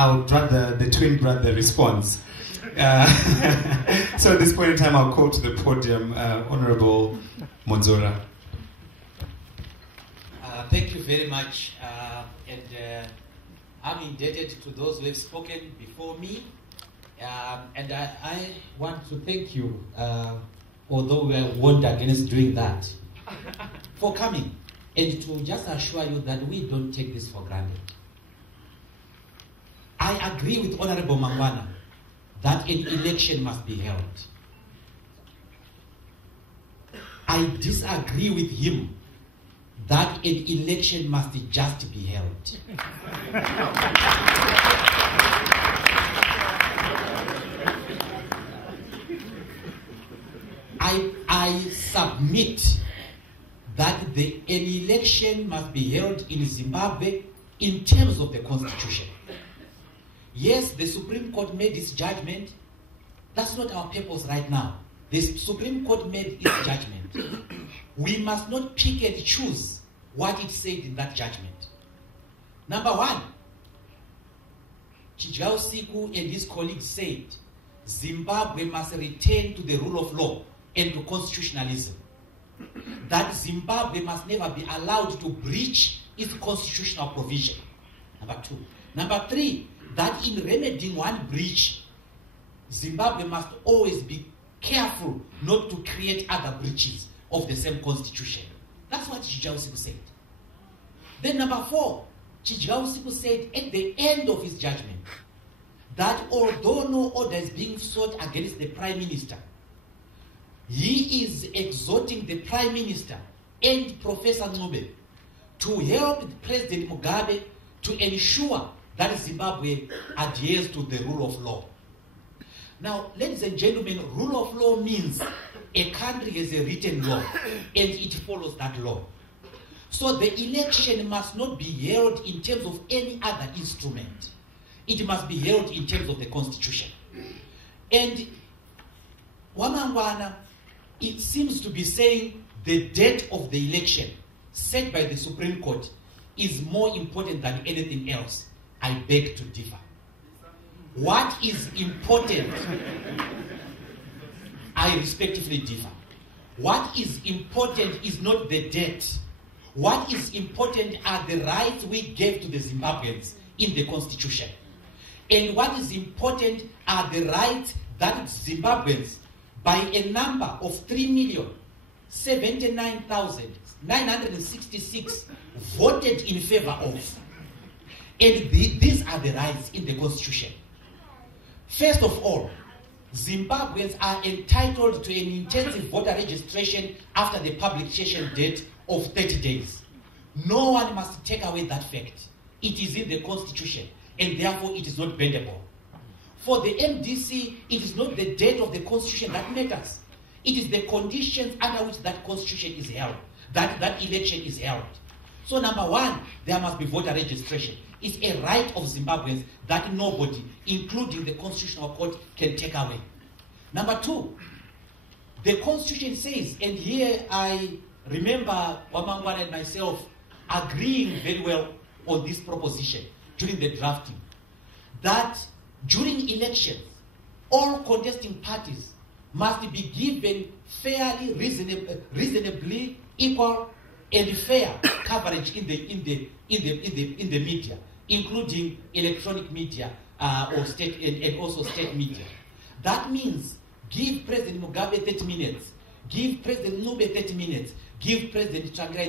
I'll drag the twin brother response. So at this point in time, I'll call to the podium Honorable Mwonzora. Thank you very much. I'm indebted to those who have spoken before me. And I want to thank you, although we are warned against doing that, for coming and to just assure you that we don't take this for granted. I agree with Honorable Mangwana that an election must be held. I disagree with him that an election must just be held. I submit that an election must be held in Zimbabwe in terms of the Constitution. Yes, the Supreme Court made its judgment. That's not our purpose right now. The Supreme Court made its judgment. We must not pick and choose what it said in that judgment. Number one, Chijausiku and his colleagues said Zimbabwe must return to the rule of law and to constitutionalism. That Zimbabwe must never be allowed to breach its constitutional provision. Number two. Number three, that in remedying one breach, Zimbabwe must always be careful not to create other breaches of the same constitution. That's what Chijausiku said. Then number four, Chijausiku said at the end of his judgment that although no order is being sought against the Prime Minister, he is exhorting the Prime Minister and Professor Ncube to help President Mugabe to ensure that Zimbabwe adheres to the rule of law. Now, ladies and gentlemen, rule of law means a country has a written law and it follows that law. So the election must not be held in terms of any other instrument. It must be held in terms of the Constitution. And Wamangwana, it seems to be saying the date of the election set by the Supreme Court is more important than anything else. I beg to differ. What is important, I respectively differ. What is important is not the date. What is important are the rights we gave to the Zimbabweans in the Constitution. And what is important are the rights that Zimbabweans, by a number of 3,079,966, voted in favor of. And these are the rights in the Constitution. First of all, Zimbabweans are entitled to an intensive voter registration after the publication date of 30 days. No one must take away that fact. It is in the Constitution, and therefore it is not bendable. For the MDC, it is not the date of the Constitution that matters. It is the conditions under which that Constitution is held, that election is held. So number one, there must be voter registration. It's a right of Zimbabweans that nobody, including the Constitutional Court, can take away. Number two, the Constitution says, and here I remember Wamangwana and myself agreeing very well on this proposition during the drafting, that during elections, all contesting parties must be given fairly, reasonably equal and fair coverage in the media, including electronic media or state and also state media. That means give President Mugabe 30 minutes, give President Ncube 30 minutes, give President Tsvangirai